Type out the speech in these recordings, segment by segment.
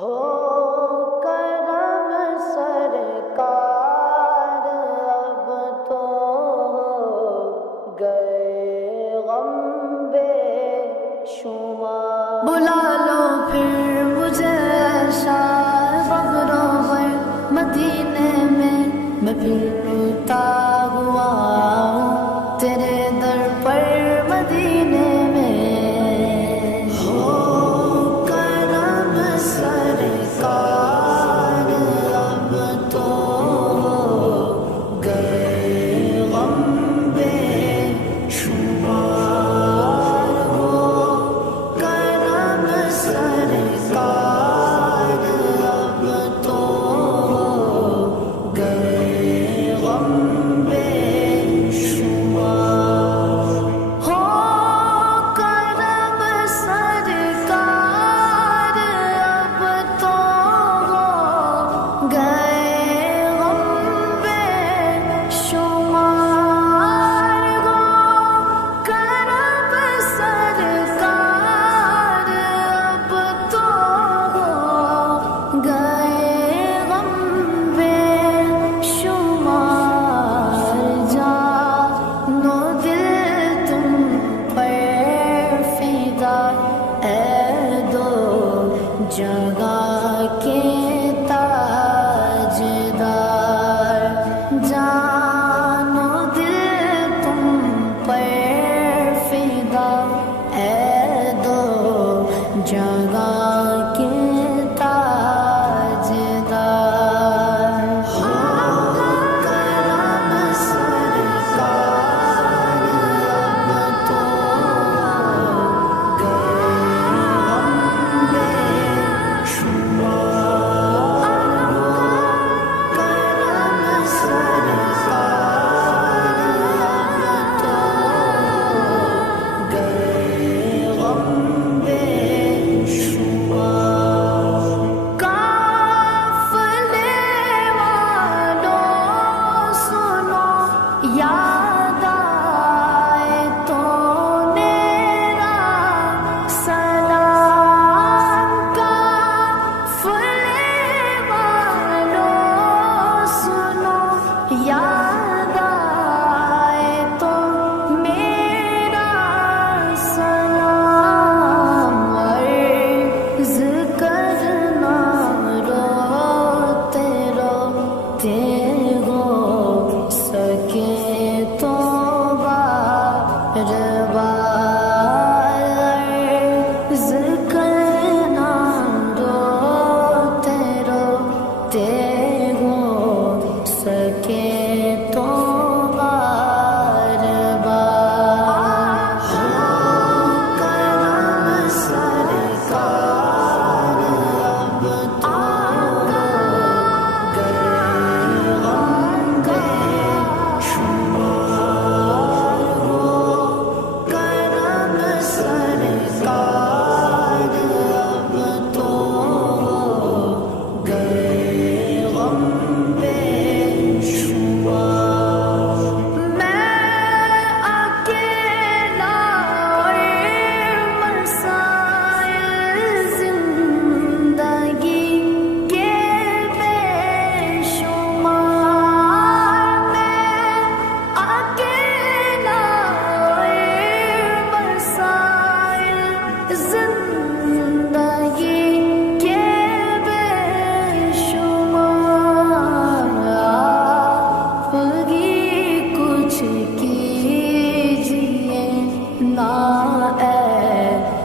ہو کرم سرکار اب تو گئے غم بے شمار، بلا لو پھر مجھے شاہ فخر و غیر مدینے میں پھر روتا ہوا ہوں تیرے در پر مدینے میں۔ ہو کرم سرکار اب تو گئے غم بے شمار، ہو کرم سرکار اب تو گئے غم بے شمار۔ ہو کرم سرکار اب تو گئے غم بے شمار، ہو کرم سرکار اب تو گئے غم بے شمار۔ جانو دل تم پر فدا اے دو جگہ کے تاجدار، جانو دل تم پر فدا اے دو جگہ کے تاجدار۔ ہو کرم سرکار اب تو گئے غم بے شمار، کرم سرکار اب تو گئے غم بے شمار۔ قافلے والوں سنو یاد آئے تو میرا سلام، قافلے والوں سنو یاد آئے تو میرا سلام، عرض کرنا روتے روتے ہو سکے تو بار بار، عرض کرنا روتے روتے ہو سکے تو بار بار۔ ہو کرم سرکار اب تو گئے غم بے شمار، ہو کرم سرکار اب تو گئے غم بے شمار۔ میں اکیلا اور مسائل زندگی کے بے شمار، میں اکیلا اور مسائل زندگی کے بے شمار، آپ ہی کچھ کیجیے نا اے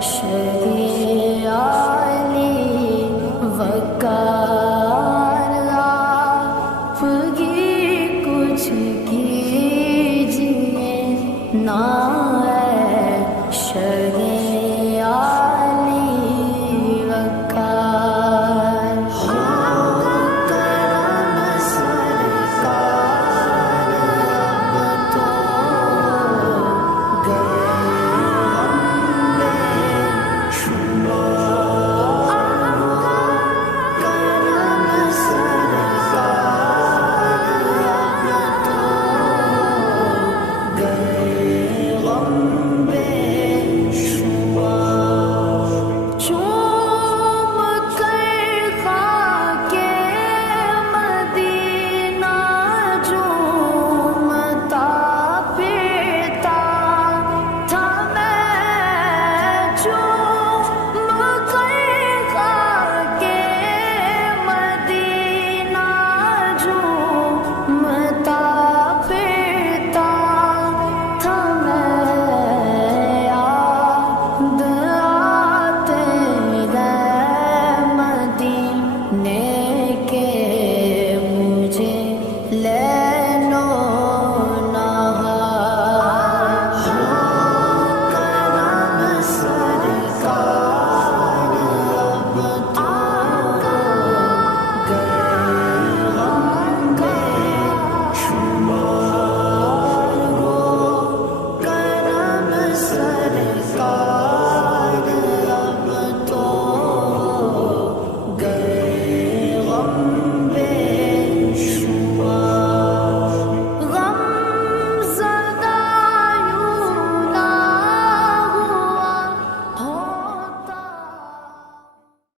شفیع علی وقار۔